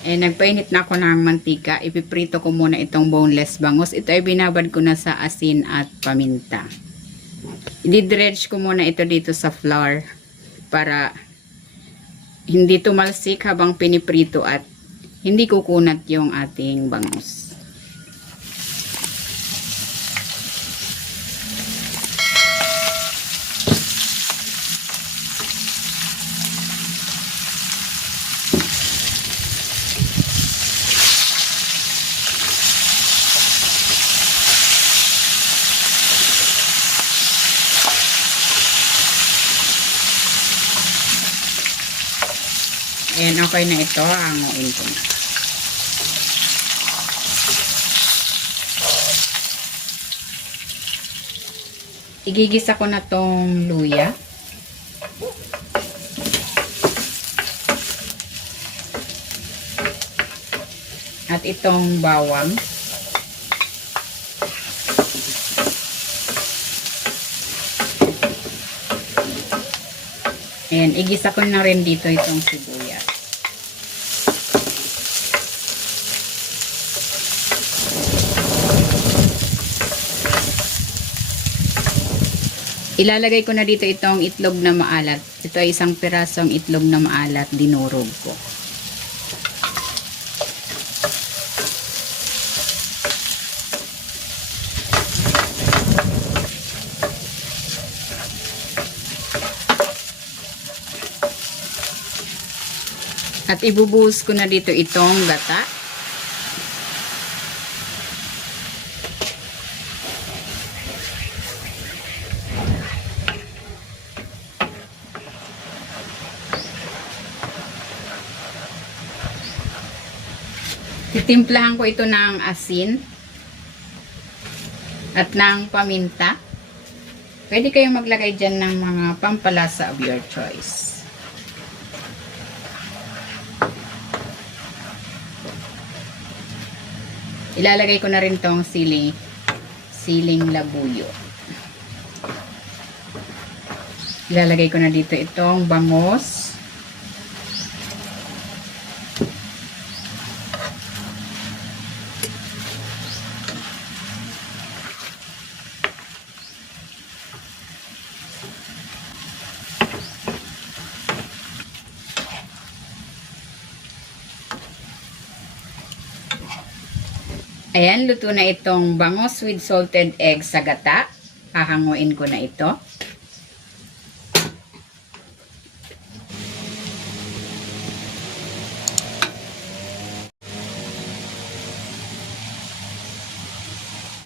Nagpainit na ako ng mantika. Ipiprito ko muna itong boneless bangus. Ito ay binabad ko na sa asin at paminta. I-dredge ko muna ito dito sa flour para hindi tumalsik habang piniprito at hindi kukunat yung ating bangus. Ayan, okay na ito. Hanguin ko na. Igigisa ko na tong luya. At itong bawang. Ayan, igisa ko na rin dito itong sibuyas. Ilalagay ko na dito itong itlog na maalat. Ito ay isang pirasong itlog na maalat, dinurog ko. At ibubuhos ko na dito itong gata. Titimplahan ko ito ng asin at ng paminta. Pwede kayong maglagay dyan ng mga pampalasa of your choice. Ilalagay ko na rin tong siling labuyo. Ilalagay ko na dito itong bangus. Ayan, luto na itong bangus with salted egg sa gata. Hahanguin ko na ito.